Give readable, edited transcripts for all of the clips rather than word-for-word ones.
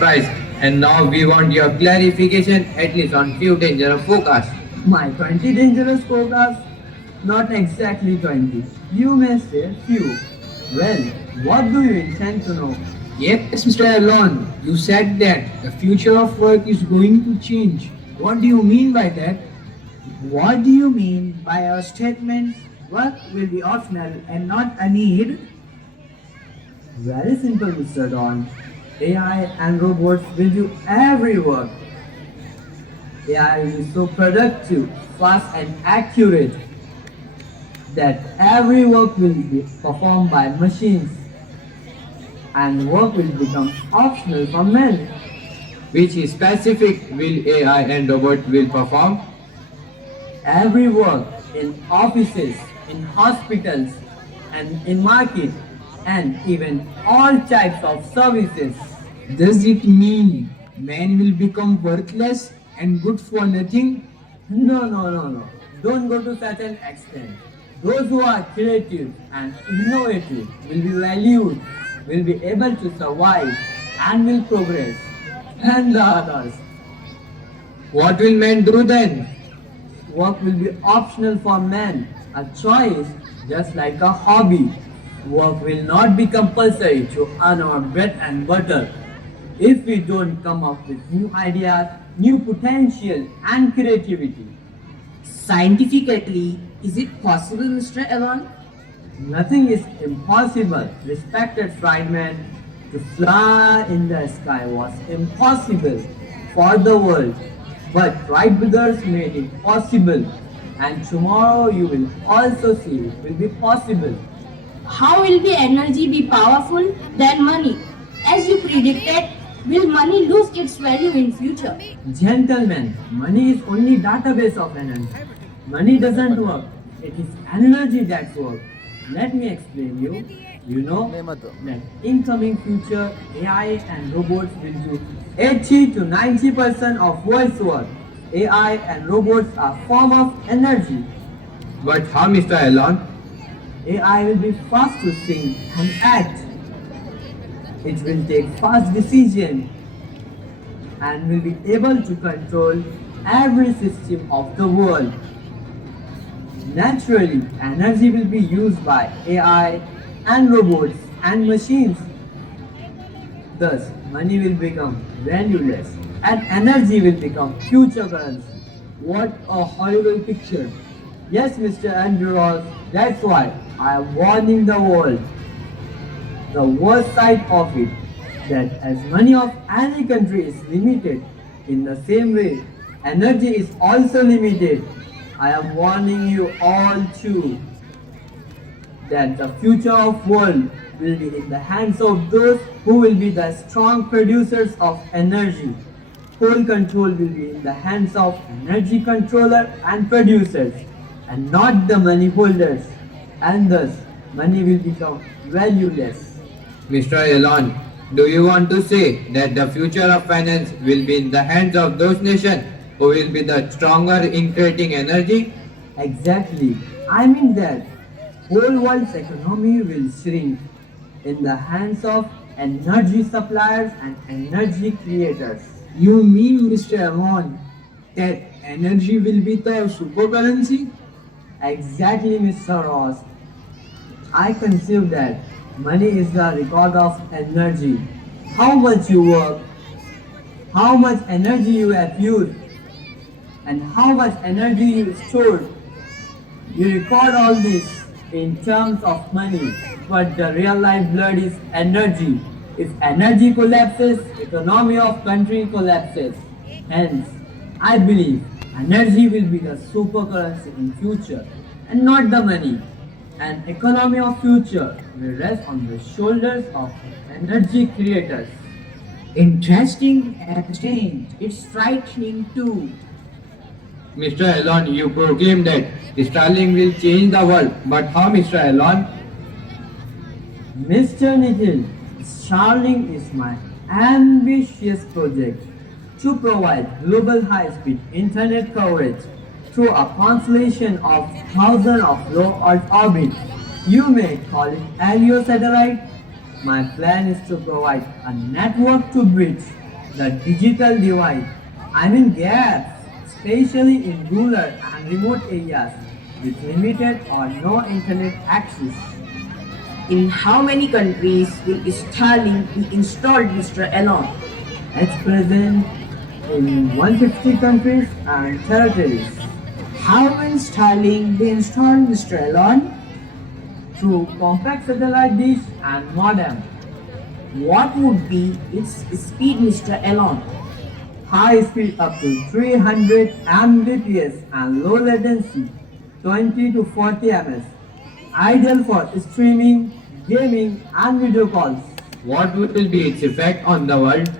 price, and now we want your clarification at least on few dangerous forecasts. My 20 dangerous forecasts? Not exactly 20. You may say few. Well, what do you intend to know? Yes, Mr. Elon, you said that the future of work is going to change. What do you mean by that? What do you mean by our statement work will be optional and not a need? Very simple, Mr. Don. AI and robots will do every work. AI will be so productive, fast and accurate that every work will be performed by machines and work will become optional for men. Which specific will AI and robot will perform? Every work in offices, in hospitals, and in market, and even all types of services. Does it mean man will become worthless and good for nothing? No. Don't go to such an extent. Those who are creative and innovative will be valued, will be able to survive, and will progress. And the others, What will men do then? work will be optional for men, a choice just like a hobby. Work will not be compulsory to earn our bread and butter. If we don't come up with new ideas, new potential, and creativity, Scientifically, is it possible, Mr. Elon? nothing is impossible. Respected Friedman, to fly in the sky was impossible for the world, but Wright brothers made it possible, and tomorrow you will also see it will be possible. How will the energy be powerful than money? As you predicted, will money lose its value in future? Gentlemen, money is only database of energy. Money doesn't work. It is energy that works. Let me explain you. You know that in coming future, AI and robots will do 80 to 90% of world's work. AI and robots are form of energy. But how, Mr. Elon? AI will be fast to think and act. It will take fast decisions and will be able to control every system of the world. Naturally, energy will be used by AI and robots and machines. Thus, money will become valueless and energy will become future currency. What a horrible picture. Yes, Mr. Andrew Ross, that's why I am warning the world. The worst side of it, that as money of any country is limited, in the same way, energy is also limited. I am warning you all too that the future of world will be in the hands of those who will be the strong producers of energy. Whole control will be in the hands of energy controller and producers and not the money holders, and thus money will become valueless. Mr. Elon, do you want to say that the future of finance will be in the hands of those nations who will be the stronger in creating energy? Exactly. I mean that whole world's economy will shrink in the hands of energy suppliers and energy creators. You mean, Mr. Elon, that energy will be the super currency? Exactly, Mr. Ross. I conceive that money is the record of energy. How much you work, how much energy you have used, and how much energy you stored. You record all this in terms of money, but the real life blood is energy. If energy collapses, economy of country collapses. Hence, I believe energy will be the super currency in future and not the money. An economy of future will rest on the shoulders of energy creators. Interesting exchange. It's frightening too. Mr. Elon, you proclaim that Starlink will change the world, but how, Mr. Elon? Mr. Nikhil, Starlink is my ambitious project to provide global high-speed internet coverage through a constellation of thousands of low Earth orbits. You may call it LEO satellite. My plan is to provide a network to bridge the digital divide. I mean gaps, especially in rural and remote areas with limited or no internet access. In how many countries will Starlink be installed, Mr. Elon? It's present in 150 countries and territories How will Starlink be installed, Mr. Elon? through compact satellite dish and modem. What would be its speed, Mr. Elon? High speed up to 300 Mbps and low latency 20 to 40 ms. Ideal for streaming, gaming and video calls. What will be its effect on the world?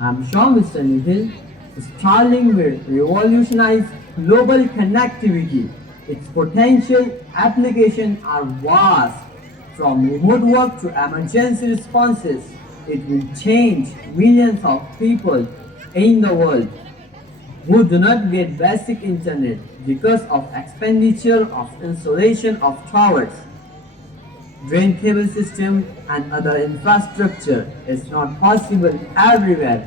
I'm sure Mr. Nikhil, Starlink will revolutionize global connectivity. Its potential applications are vast. From remote work to emergency responses, it will change millions of people in the world who do not get basic internet because of expenditure of installation of towers, drain cable system and other infrastructure is not possible everywhere,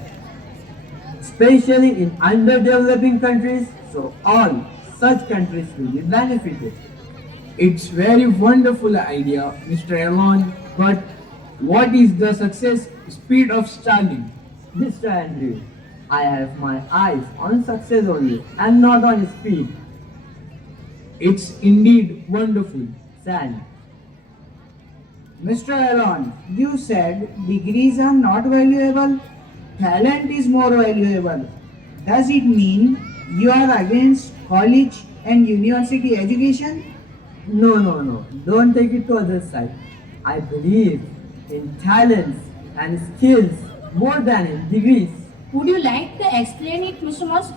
especially in underdeveloping countries, so all such countries will be benefited. It's very wonderful idea, Mr. Elon, but what is the success speed of Starlink? Mr. Andrew, I have my eyes on success only and not on speed. It's indeed wonderful. Sad. Mr. Elon, you said degrees are not valuable, talent is more valuable. Does it mean you are against college and university education? No. Don't take it to other side. I believe in talents and skills more than in degrees. Would you like to explain it, Mr. Musk?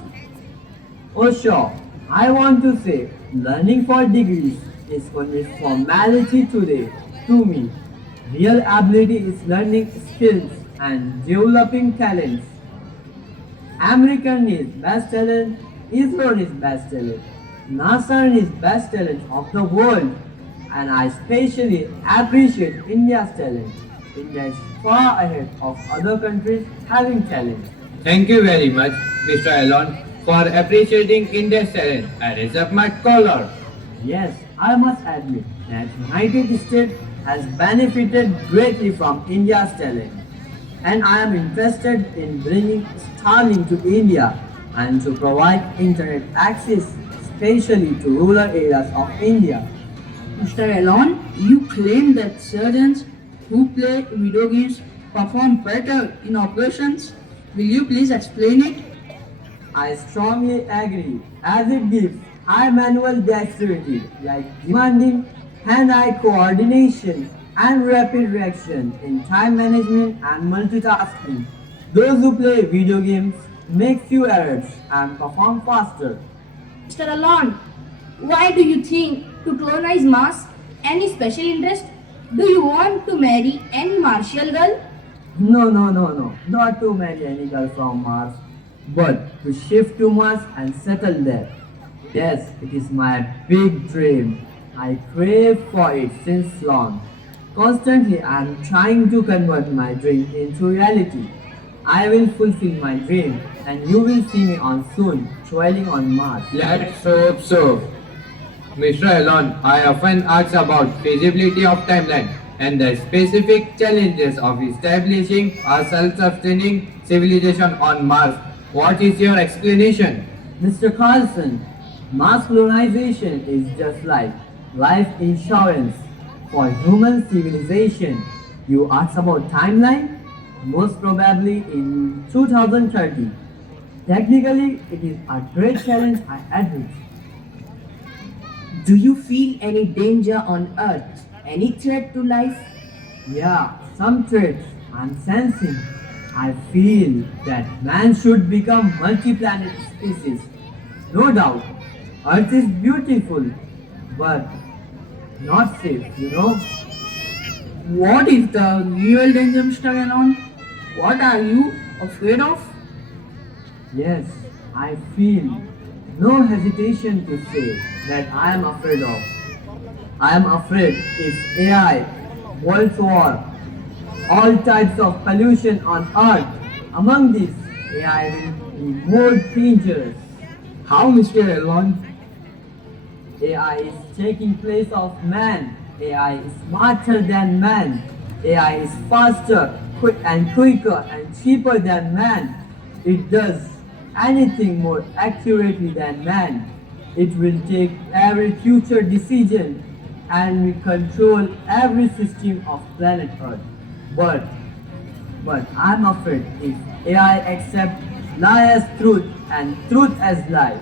Oh sure, I want to say learning for degrees is only formality today to me. Real ability is learning skills and developing talents. American is best talent, ISRO is best talent, NASA is best talent of the world, and I especially appreciate India's talent. India is far ahead of other countries having talent. Thank you very much, Mr. Elon, for appreciating India's talent. I raise up my collar. Yes, I must admit that United States has benefited greatly from India's talent, and I am interested in bringing Starlink to India and to provide internet access, especially to rural areas of India. Mr. Elon, you claim that surgeons who play video games perform better in operations. Will you please explain it? I strongly agree, as it gives high manual dexterity, like demanding hand-eye coordination and rapid reaction in time management and multitasking. Those who play video games make few errors and perform faster. Mr. Elon, why do you think to colonize Mars? Any special interest? Do you want to marry any Martial girl? No, not to marry any girl from Mars, but to shift to Mars and settle there. Yes, it is my big dream. I crave for it since long. Constantly I am trying to convert my dream into reality. I will fulfill my dream and you will see me on soon, traveling on Mars. Let's hope so. Mr. Elon, I often ask about feasibility of timeline and the specific challenges of establishing a self-sustaining civilization on Mars. What is your explanation? Mr. Carlson, Mars colonization is just like life insurance for human civilization. You ask about timeline? Most probably in 2030. Technically, it is a great challenge, I admit. Do you feel any danger on Earth? Any threat to life? Yeah, some threats I'm sensing. I feel that man should become multi-planet species. No doubt, Earth is beautiful, but not safe. What is the real danger, Mr. Elon? What are you afraid of? Yes, I feel no hesitation to say that I am afraid of. I am afraid if AI, world war, all types of pollution on Earth, Among these, AI will be more dangerous. How, Mr. Elon? AI is taking place of man. AI is smarter than man. AI is faster, quicker and cheaper than man. It does anything more accurately than man. It will take every future decision and will control every system of planet Earth. But I'm afraid if AI accepts lie as truth and truth as lie,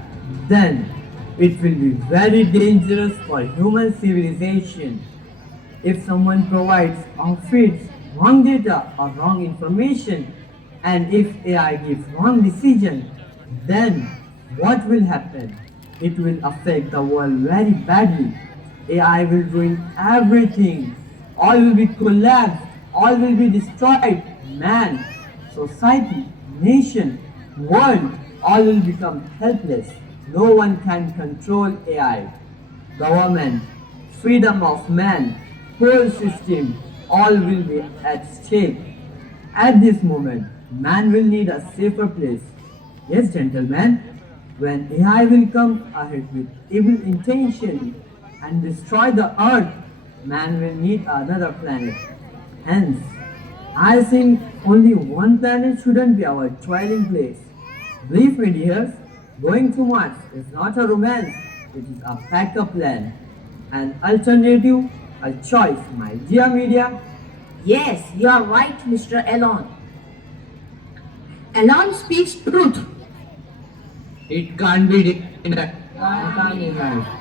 then it will be very dangerous for human civilization. If someone provides or feeds wrong data or wrong information, and if AI gives wrong decision, then what will happen? It will affect the world very badly. AI will ruin everything. All will be collapsed. All will be destroyed. Man, society, nation, world, all will become helpless. No one can control AI. Government, freedom of man, whole system, all will be at stake. At this moment, man will need a safer place. Yes, gentlemen, when AI will come ahead with evil intention and destroy the earth, man will need another planet. Hence, I think only one planet shouldn't be our dwelling place. Believe me, dears, going to Mars is not a romance, it is a backup plan. An alternative, a choice, my dear media. Yes, you are right, Mr. Elon. Elon speaks truth. It can't be denied. I can't deny.